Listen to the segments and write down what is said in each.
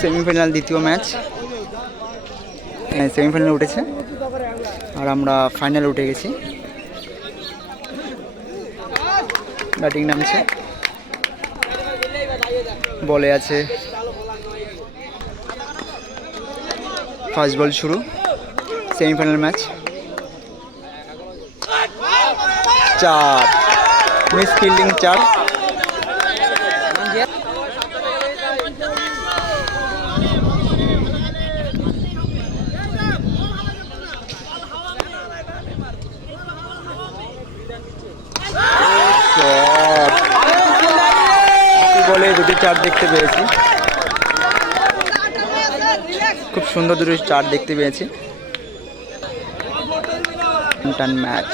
Semifinal দ্বিতীয় match. Semifinal উঠেছে। আর আমরা ফাইনাল উঠে গেছি। ব্যাটিং নামছে। বলে আছে। ফার্স্ট বল শুরু। Semifinal match. চার। মিস ফিল্ডিং চার Shot. একটি বলে দুটি চার দেখতে পেয়েছি। খুব সুন্দর দুটো চার দেখতে পেয়েছি। টান ম্যাচ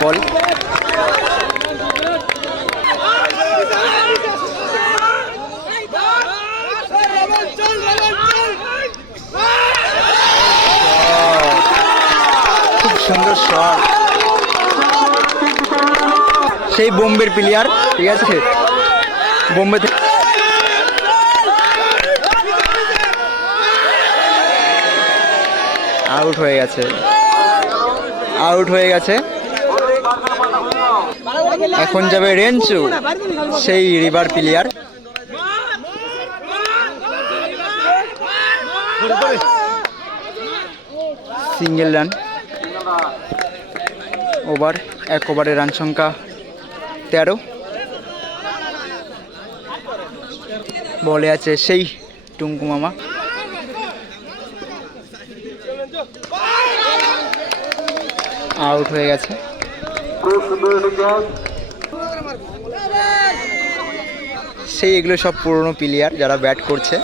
বল খুব সুন্দর শট সেই বোম্বের প্লেয়ার ঠিক আছে? বোম্বে থেকে আউট হয়ে গেছে। আউট হয়ে গেছে। এখন যাবে রেঞ্চু সেই river player single run over এক ওভারে রান সংখ্যা। তেরো। বলে আছে সেই টুঙ্কু মামা। আউট হয়ে গেছে। সেই এগুলো সব পুরনো প্লেয়ার যারা ব্যাট করছে।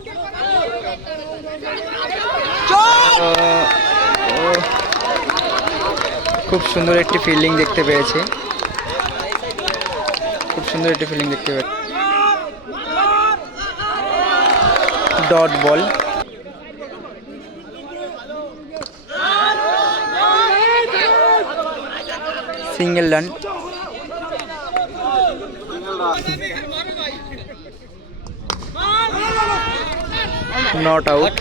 খুব সুন্দর একটি ফিল্ডিং দেখতে পেয়েছি। খুব সুন্দর একটি ফিল্ডিং দেখতে পেয়েছি dot ball single run not out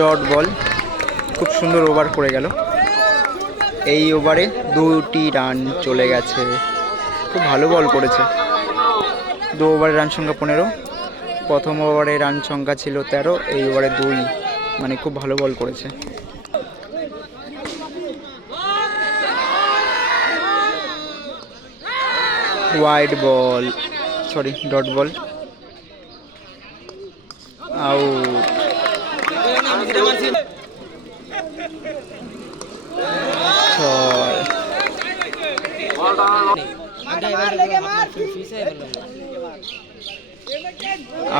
dot ball খুব সুন্দর ওভার করে গেল। এই ওভারে দুটি রান চলে গেছে। খুব ভালো বল করেছে। দু ওভারে রান সংখ্যা পনেরো। প্রথম ওভারে রান সংখ্যা ছিল তেরো। এই ওভারে দুই। মানে খুব ভালো বল করেছে। Wide ball sorry dot ball out ছয়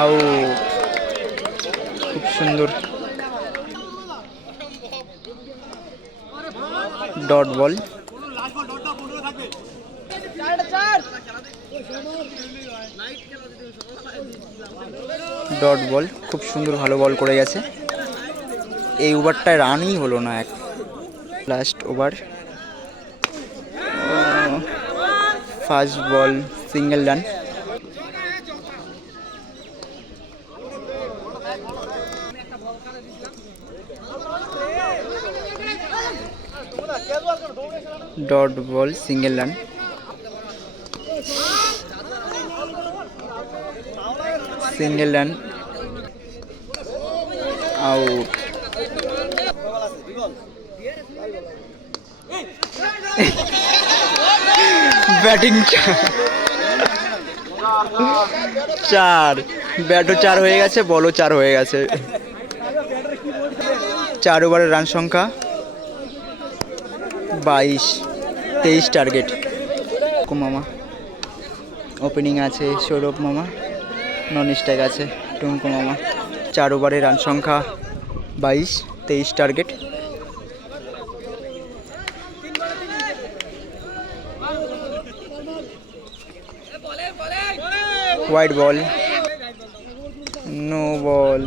আউট খুব সুন্দর। Dot ball. ডট বল খুব সুন্দর ভালো বল করে গেছে। এই ওভারটায় রানই হলো না এক। Last over. First ball single run. Dot ball single run. Single run out. Batting চার। ব্যাটও চার হয়ে গেছে, বলও চার হয়ে গেছে। চার ওভারের রান সংখ্যা বাইশ, তেইশ টার্গেট। মামা ওপেনিং আছে সৌরভ মামা নন স্ট্যাক আছে টুঙ্কু মামা। চার ওভারের রান সংখ্যা বাইশ, তেইশ target. White ball. No ball.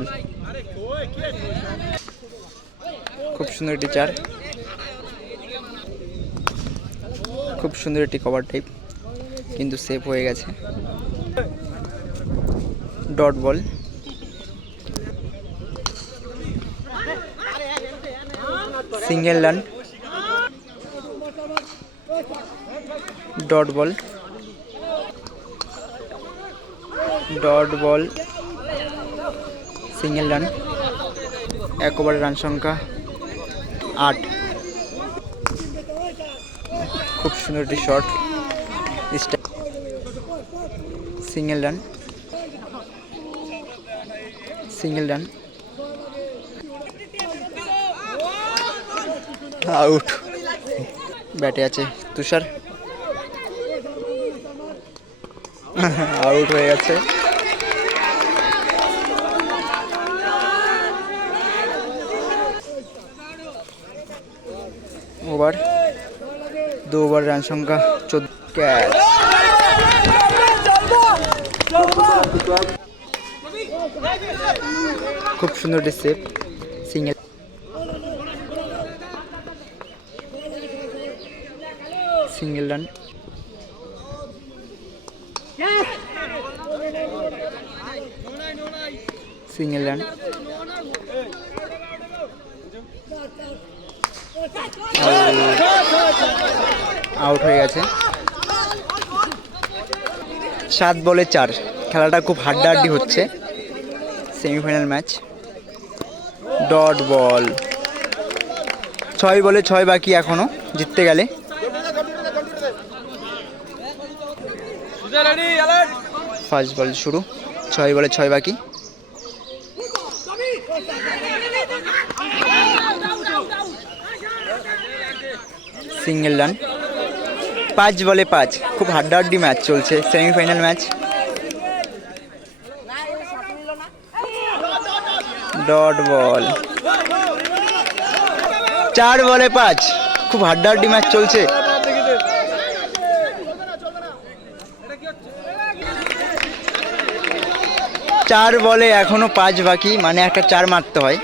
খুব সুন্দর একটি চার। খুব সুন্দর একটি কভার টাইপ কিন্তু সেভ হয়ে গেছে। Dot ball single run dot ball dot ball, single run এক ওভারের রান সংখ্যা আট। খুব সুন্দর একটি shot single run single run out, ব্যাটে আছে তুষার। আউট হয়ে গেছে ওভার দু ওভার রান সংখ্যা চোদ্দ ক্যাচ খুব সুন্দর একটি save single single run single run out হয়ে গেছে। সাত বলে চার। খেলাটা খুব হাড্ডাহাড্ডি হচ্ছে। Semifinal match. Dot ball. ছয় বলে ছয় বাকি এখনও, জিততে গেলে। ফার্স্ট বল শুরু। ছয় বলে ছয় বাকি। Single run. পাঁচ বলে পাঁচ। খুব হাড্ডাহাড্ডি ম্যাচ চলছে। Semifinal match. Dot ball. চার বলে পাঁচ। খুব হাড্ডাহাড্ডি ম্যাচ চলছে। চার বলে এখনও পাঁচ বাকি। মানে একটা চার মারতে হয়।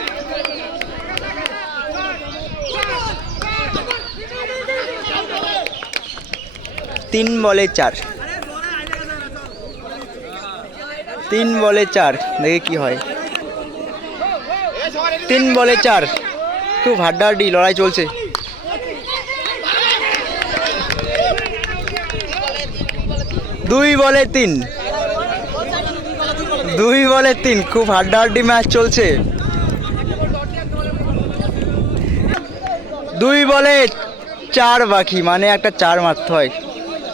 তিন বলে চার। তিন বলে চার, দেখে কি হয়। তিন বলে চার, খুব হাড্ডাহাড্ডি লড়াই চলছে। দুই বলে তিন। দুই বলে তিন, খুব হাড্ডাহাড্ডি ম্যাচ চলছে। দুই বলে চার বাকি মানে একটা চার মারতে হয়।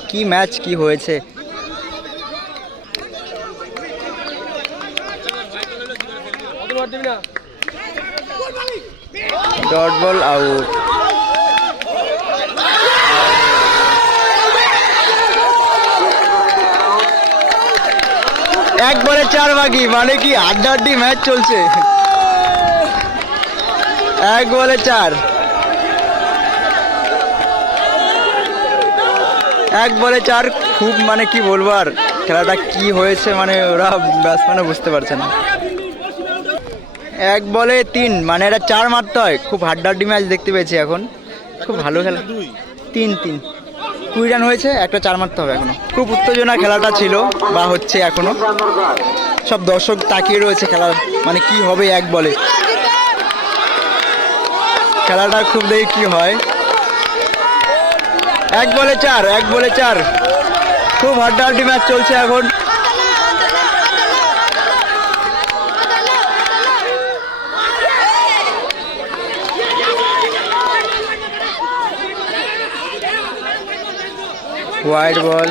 কি ম্যাচ, কি হয়েছে? Dot ball out. একবারে চার বাকি মানে কি আড্ডা আড্ডি ম্যাচ চলছে? এক বলে চার। এক বলে চার খুব মানে কি বলব আর? খেলাটা কি হয়েছে মানে ওরা ব্যাটসম্যানও বুঝতে পারছে না। এক বলে তিন মানে এটা চার মারতে হয়। খুব হাড্ডাহাড্ডি ম্যাচ দেখতে পেয়েছি এখন। খুব ভালো খেলা। তিন তিন। কুড়ি রান হয়েছে, একটা চার মারতে হবে এখনও। খুব উত্তেজনা খেলাটা ছিল, বা হচ্ছে এখনও। সব দর্শক তাকিয়ে রয়েছে খেলা মানে কি হবে এক বলে। খেলাটা খুব দেখি কি হয়। এক বলে চার, এক বলে চার। খুব হাড্ডাহাড্ডি ম্যাচ চলছে এখন। হোয়াইট বল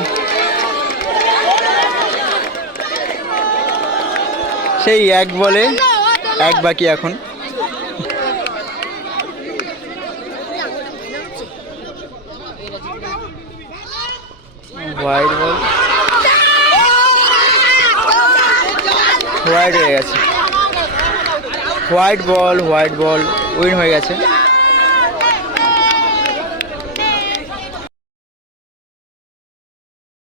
সেই এক বলে, এক বাকি এখন। হোয়াইট বল হোয়াইট হয়ে গেছে। White ball white ball win হয়ে গেছে।